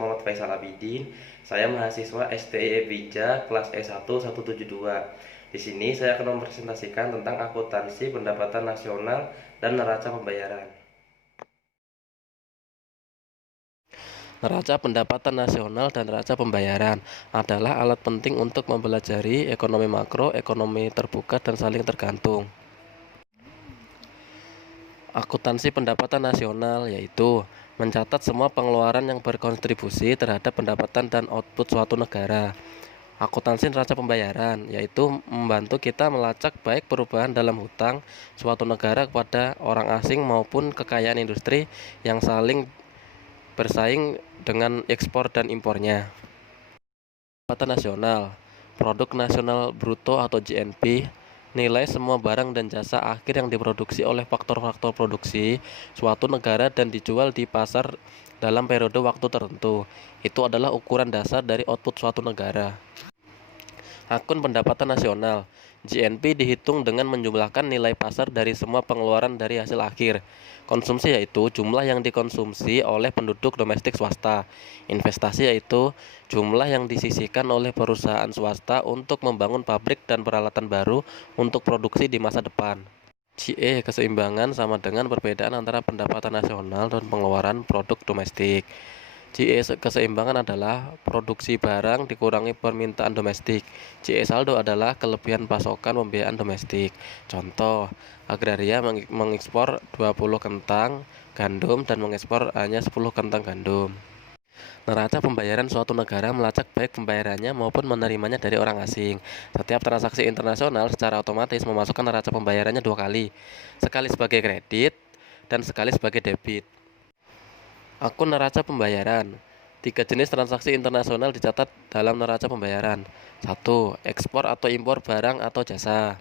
Muhammad Faisal Abidin. Saya mahasiswa STI Bija kelas E1 172. Di sini saya akan mempresentasikan tentang akuntansi pendapatan nasional dan neraca pembayaran. Neraca pendapatan nasional dan neraca pembayaran adalah alat penting untuk mempelajari ekonomi makro, ekonomi terbuka, dan saling tergantung. Akuntansi pendapatan nasional yaitu mencatat semua pengeluaran yang berkontribusi terhadap pendapatan dan output suatu negara. Akuntansi neraca pembayaran yaitu membantu kita melacak baik perubahan dalam hutang suatu negara kepada orang asing maupun kekayaan industri yang saling bersaing dengan ekspor dan impornya. Pendapatan nasional, produk nasional bruto atau JNP, nilai semua barang dan jasa akhir yang diproduksi oleh faktor-faktor produksi suatu negara dan dijual di pasar dalam periode waktu tertentu. Itu adalah ukuran dasar dari output suatu negara. Akun pendapatan nasional, JNP dihitung dengan menjumlahkan nilai pasar dari semua pengeluaran dari hasil akhir. Konsumsi yaitu jumlah yang dikonsumsi oleh penduduk domestik swasta. Investasi yaitu jumlah yang disisihkan oleh perusahaan swasta untuk membangun pabrik dan peralatan baru untuk produksi di masa depan. GE keseimbangan sama dengan perbedaan antara pendapatan nasional dan pengeluaran produk domestik. GE keseimbangan adalah produksi barang dikurangi permintaan domestik. GE saldo adalah kelebihan pasokan pembiayaan domestik. Contoh, agraria mengekspor 20 kentang gandum dan mengekspor hanya 10 kentang gandum. Neraca pembayaran suatu negara melacak baik pembayarannya maupun menerimanya dari orang asing. Setiap transaksi internasional secara otomatis memasukkan neraca pembayarannya 2 kali, sekali sebagai kredit dan sekali sebagai debit. Akun neraca pembayaran. 3 jenis transaksi internasional dicatat dalam neraca pembayaran. 1. Ekspor atau impor barang atau jasa.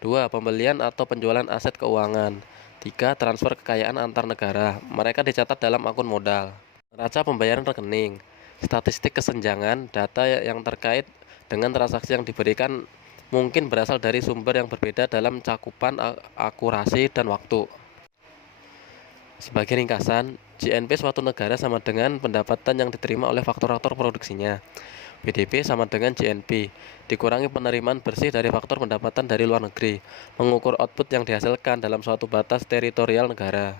2. Pembelian atau penjualan aset keuangan. 3. Transfer kekayaan antar negara. Mereka dicatat dalam akun modal. Neraca pembayaran rekening. Statistik kesenjangan data yang terkait dengan transaksi yang diberikan mungkin berasal dari sumber yang berbeda dalam cakupan, akurasi, dan waktu. Sebagai ringkasan, JNP suatu negara sama dengan pendapatan yang diterima oleh faktor-faktor produksinya. PDB sama dengan JNP, dikurangi penerimaan bersih dari faktor pendapatan dari luar negeri, mengukur output yang dihasilkan dalam suatu batas teritorial negara.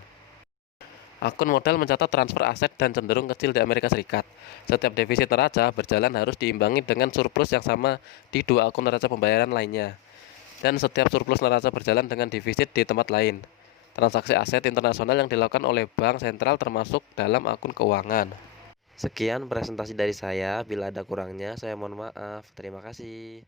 Akun modal mencatat transfer aset dan cenderung kecil di Amerika Serikat. Setiap defisit neraca berjalan harus diimbangi dengan surplus yang sama di 2 akun neraca pembayaran lainnya. Dan setiap surplus neraca berjalan dengan defisit di tempat lain. Transaksi aset internasional yang dilakukan oleh bank sentral termasuk dalam akun keuangan. Sekian presentasi dari saya. Bila ada kurangnya, saya mohon maaf. Terima kasih.